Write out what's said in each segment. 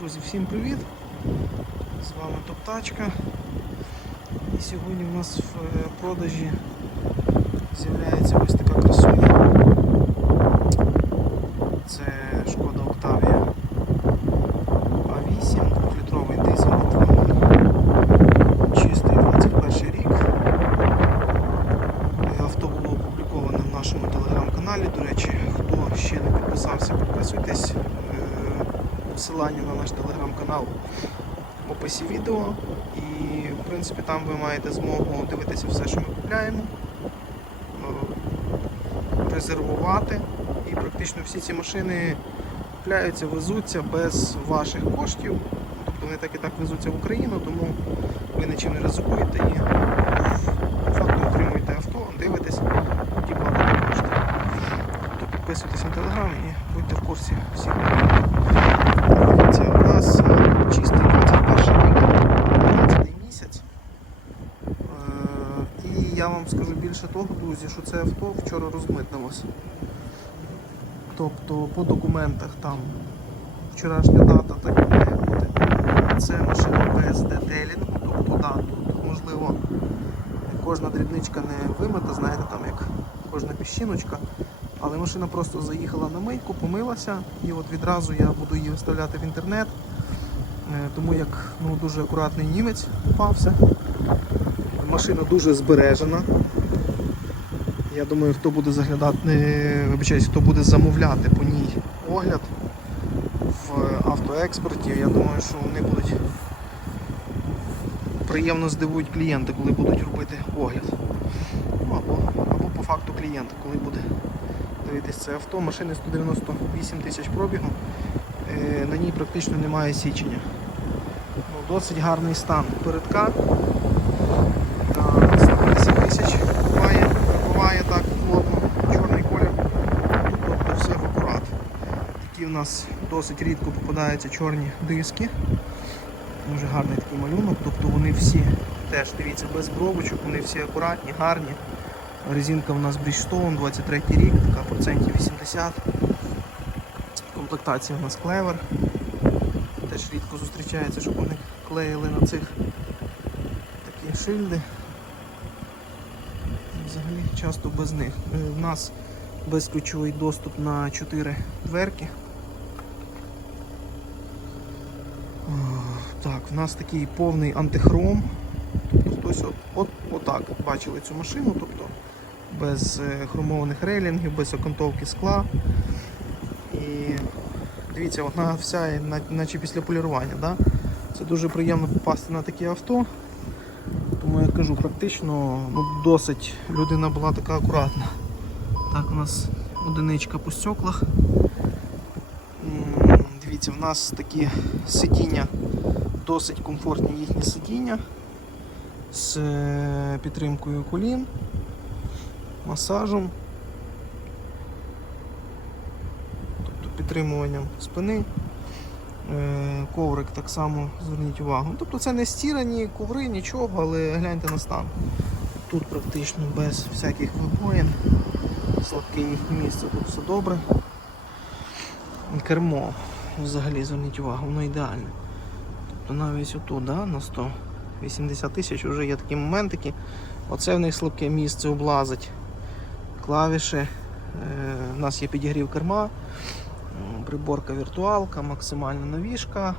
Друзі, всім привіт! З вами Топтачка. І сьогодні в нас в е, продажі з'являється ось така красуня. Це шкода Octavia А8, 2-літровий дизель чистий 21 рік. Е, Авто було опубліковане в нашому телеграм-каналі. До речі, хто ще не підписався, підписуйтесь. Посилання на наш телеграм-канал в описі відео. І в принципі там ви маєте змогу дивитися все, що ми купляємо, е, резервувати. І практично всі ці машини купляються, везуться без ваших коштів. Тобто вони так і так везуться в Україну, тому ви нічим не ризикуєте і по факту отримуєте авто, дивитесь і платите кошти. Тобто підписуйтесь на телеграм і будьте в курсі всіх новин. Дивіться, у нас е, чистий 21 рік, 12 місяць. Е, І я вам скажу більше того, друзі, що це авто вчора розмитнилося. Тобто по документах там вчорашня дата так і має бути. Це машина без детелінгу, тобто да, можливо кожна дрібничка не вимита, знаєте, там як кожна піщиночка. Але машина просто заїхала на мийку, помилася, і от відразу я буду її виставляти в інтернет, Е, тому як ну, дуже акуратний німець попався. Машина дуже збережена. Я думаю, хто буде заглядати, е, вибачаюсь, хто буде замовляти по ній огляд в автоексперті, я думаю, що вони будуть приємно здивують клієнти, коли будуть робити огляд. Ну, або, або по факту клієнта, коли буде дивитись це авто. Машини 198 тисяч пробігу. Е, На ній практично немає січення. Ну, досить гарний стан передка. Та 108 тисяч має, так плотно, чорний колір. Тобто все в акурат. Такі в нас досить рідко попадаються чорні диски. Дуже гарний такий малюнок, тобто вони всі теж дивіться без бровочок, вони всі акуратні, гарні. Резинка у нас Bridgestone, 23 рік, така процентів 80. Комплектація у нас клевер. Теж рідко зустрічається, щоб вони клеїли на цих такі шильди. Взагалі часто без них. Е, У нас безключовий доступ на 4 дверки. Так, в нас такий повний антихром. Тобто хтось от, от, отак бачили цю машину, тобто без е, хромованих рейлінгів, без окантовки скла. І дивіться, вона вся наче після полірування. Да? Це дуже приємно попасти на таке авто. Кажу, практично ну, досить людина була така акуратна. Так, у нас одиничка по стеклах. Дивіться, в нас такі сидіння, досить комфортні їхні сидіння з е, підтримкою колін, масажем, тобто підтримуванням спини. Е, Коврик так само зверніть увагу. Тобто це не стірані коври, нічого, але гляньте на стан. Тут практично без всяких вибоїн, слабке їхнє місце, тут все добре. Кермо взагалі зверніть увагу, воно ідеальне. Тобто навіть отут, да, на 180 тисяч вже є такі моментики. Оце в них слабке місце облазить. Клавіші. Е, у нас є підігрів керма, приборка віртуалка, максимальна навіжка.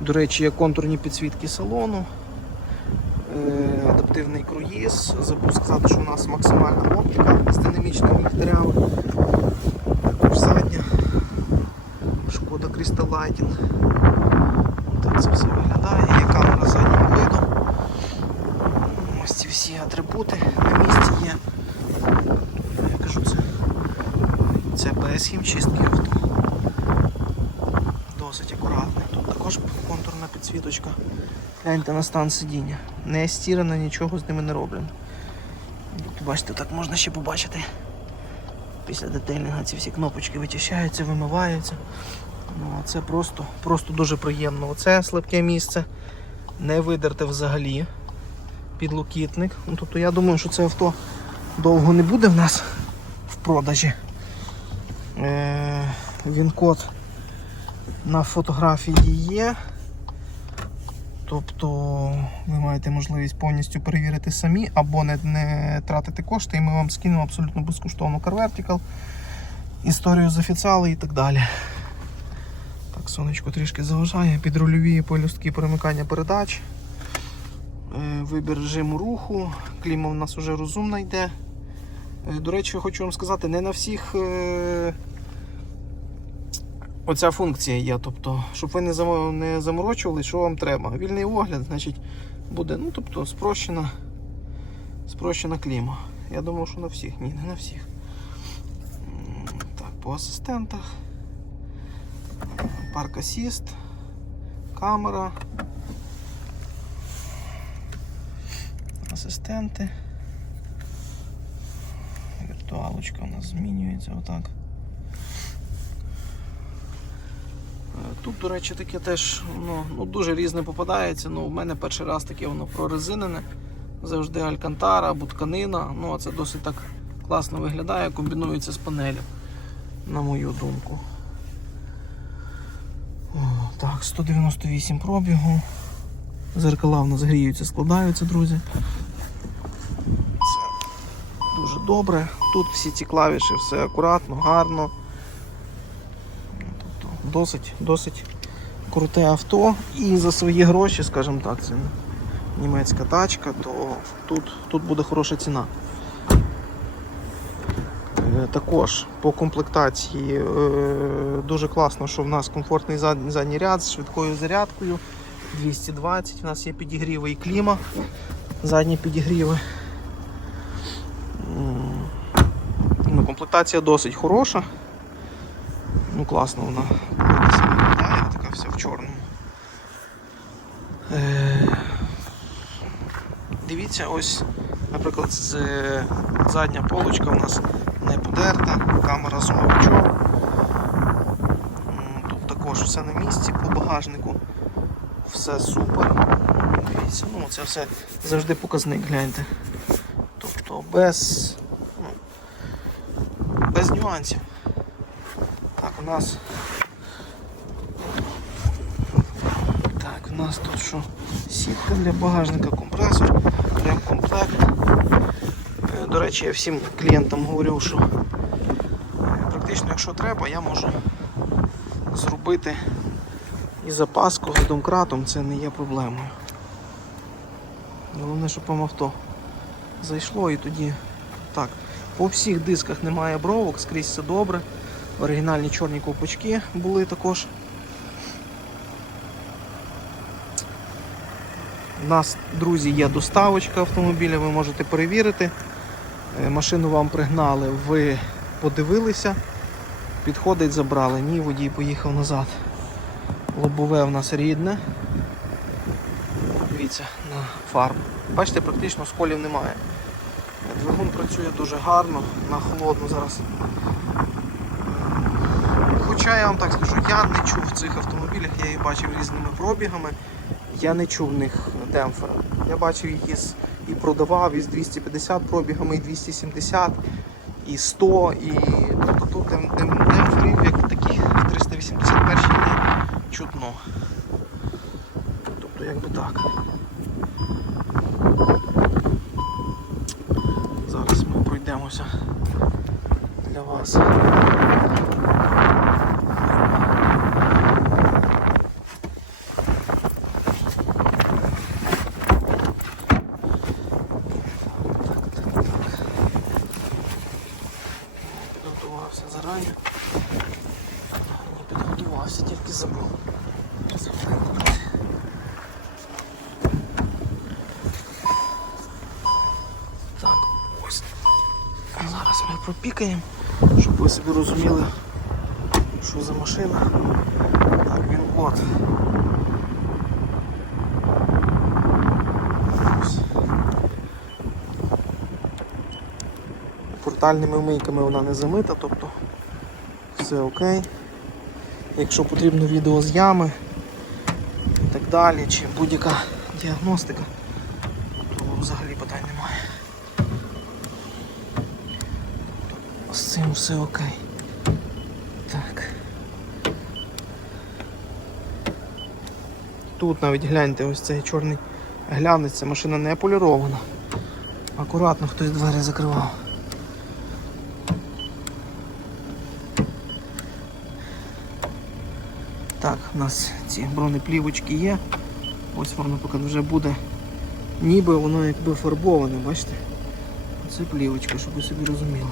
До речі, є контурні підсвітки салону. Е, адаптивний круїз. Забув сказати, що у нас максимальна оптика з динамічними ліхтарями. Також задня. Шкода Crystal Lighting. Так це все виглядає. Є камера заднього виду. Ось ці всі атрибути на місці є. Я кажу, це, це без хімчистки авто. Досить акуратний. Тут також контурна підсвіточка. Гляньте на стан сидіння. Не стірано, нічого з ними не роблено. Бачите, так можна ще побачити. Після детейлінга ці всі кнопочки вичищаються, вимиваються. Ну, а це просто, просто дуже приємно. Оце слабке місце. Не видерте взагалі. Підлокітник. Ну, тобто я думаю, що це авто довго не буде в нас в продажі. Е, він код на фотографії є. Тобто ви маєте можливість повністю перевірити самі або не, не тратити кошти, і ми вам скинемо абсолютно безкоштовно Car Vertical, історію з офіціали і так далі. Так, сонечко трішки заважає, підрульові полюстки перемикання передач, Е, вибір режиму руху, кліма в нас вже розумна йде. Е, До речі, хочу вам сказати, не на всіх е, оця функція є. Тобто, щоб ви не заморочували, що вам треба. Вільний огляд, значить, буде ну, тобто, спрощена, спрощена кліма. Я думав, що на всіх. Ні, не на всіх. Так, по асистентах. Парк асіст, камера. Асистенти. Віртуалочка у нас змінюється отак. Тут, до речі, таке теж ну, ну, дуже різне попадається. Ну, у мене перший раз таке воно прорезинене. Завжди алькантара або тканина. Ну, а це досить так класно виглядає, комбінується з панелю, на мою думку. О, так, 198 пробігу. Зеркала в нас гріються, складаються, друзі. Це дуже добре. Тут всі ці клавіші, все акуратно, гарно. Досить, досить круте авто. І за свої гроші, скажімо так, це німецька тачка, то тут, тут буде хороша ціна. Е, Також по комплектації е, дуже класно, що в нас комфортний задній ряд з швидкою зарядкою. 220, у нас є підігріви і кліма, задні підігріви. Ну, комплектація досить хороша. Ну, класно вона виглядає, така вся в чорному. Е, Дивіться, ось, наприклад, з задня полочка у нас не подерта, камера зумовичок. М, Тут також все на місці по багажнику. Все супер. Дивіться, ну це все завжди показник, гляньте. Тобто без, ну, без нюансів. Так, у нас. Так, у нас тут що? Сітка для багажника, компресор, ремкомплект. Е, До речі, я всім клієнтам говорю, що е, практично, якщо треба, я можу зробити і запаску з домкратом, це не є проблемою. Головне, щоб вам авто зайшло і тоді. Так, по всіх дисках немає бровок, скрізь все добре. Оригінальні чорні ковпачки були також. У нас, друзі, є доставочка автомобіля, ви можете перевірити. Е, Машину вам пригнали, ви подивилися, підходить, забрали. Ні, водій поїхав назад. Лобове в нас рідне. Дивіться на фарбу. Бачите, практично сколів немає. Двигун працює дуже гарно, на холодну зараз. Хоча я вам так скажу, я не чув в цих автомобілях, я їх бачив різними пробігами. Я не чув в них демпфера. Я бачив їх із, і продавав із 250 пробігами, і 270, і 100, і тобто тут дем, дем, демпферів, як таких в 381 не чутно. Тобто якби так. Зараз ми пройдемося для вас. Підготувався зарані. Не підготувався, тільки забув. Забув. Так, ось. Зараз ми пропікаємо, щоб ви собі розуміли, що за машина. Так, він от. Портальними мийками вона не замита, тобто все окей. Якщо потрібно відео з ями і так далі, чи будь-яка діагностика, то взагалі питань немає. З цим все окей. Так. тут навіть гляньте, ось цей чорний глянець, машина не полірована. Акуратно хтось двері закривав. Так, у нас ці бронеплівочки є. Ось воно поки вже буде. Ніби воно якби фарбоване, бачите? Це плівочка, щоб ви собі розуміли,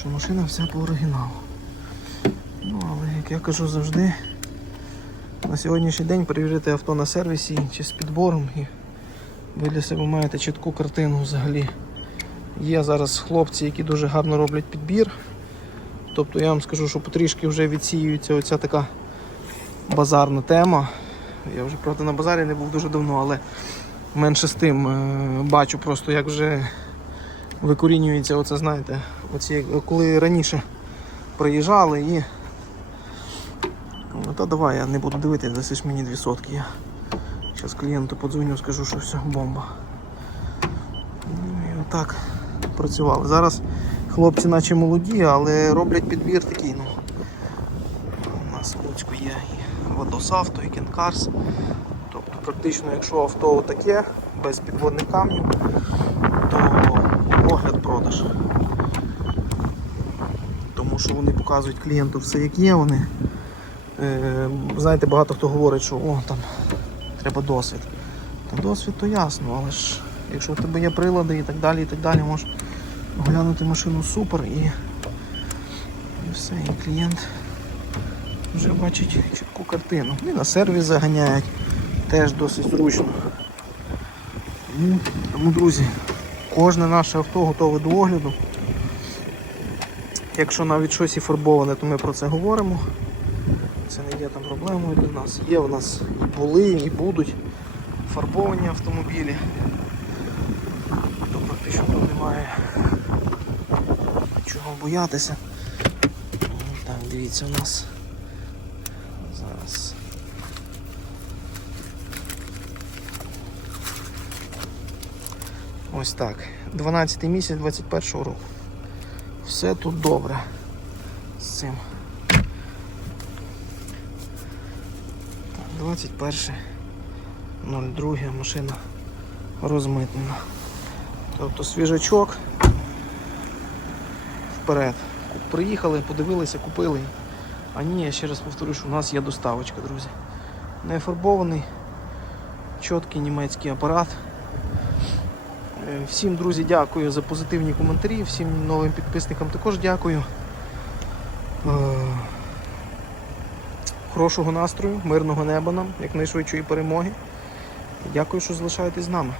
що машина вся по оригіналу. Ну, але як я кажу завжди, на сьогоднішній день перевірити авто на сервісі чи з підбором і ви для себе маєте чітку картину взагалі. Є зараз хлопці, які дуже гарно роблять підбір. Тобто я вам скажу, що потрішки вже відсіюється оця така базарна тема. Я вже правда на базарі не був дуже давно, але менше з тим е, бачу просто, як вже викорінюється оце, знаєте, оці, коли раніше приїжджали і. Ну, та давай, я не буду дивитися, даси мені дві сотки. Я зараз клієнту подзвоню, скажу, що все, бомба. Ну і отак працювали. Зараз хлопці наче молоді, але роблять підбір такий, ну. У нас в є і Водосавто, і Кенкарс. Тобто практично, якщо авто таке, без підводних камнів, то огляд продаж. Тому що вони показують клієнту все як є, вони. Е, знаєте, багато хто говорить, що о, там треба досвід. Та досвід то ясно, але ж якщо в тебе є прилади і так далі, і так далі, можеш оглянути машину супер і, і все, і клієнт вже бачить чітку картину. І на сервіс заганяють, теж досить зручно. Ну, Тому, друзі, кожне наше авто готове до огляду. Якщо навіть щось і фарбоване, то ми про це говоримо. Це не є там проблемою для нас. Є в нас і були, і будуть фарбовані автомобілі. То практично тут немає чого боятися. Так, дивіться у нас. Зараз. Ось так. 12 місяць 21 року. Все тут добре з цим. 21.02 машина розмитнена. Тобто свіжачок вперед. Приїхали, подивилися, купили. А ні, я ще раз повторю, що у нас є доставочка, друзі. Не фарбований, чіткий німецький апарат. Всім, друзі, дякую за позитивні коментарі, всім новим підписникам також дякую. Е, Хорошого настрою, мирного неба нам, якнайшвидшої перемоги. Дякую, що залишаєтесь з нами.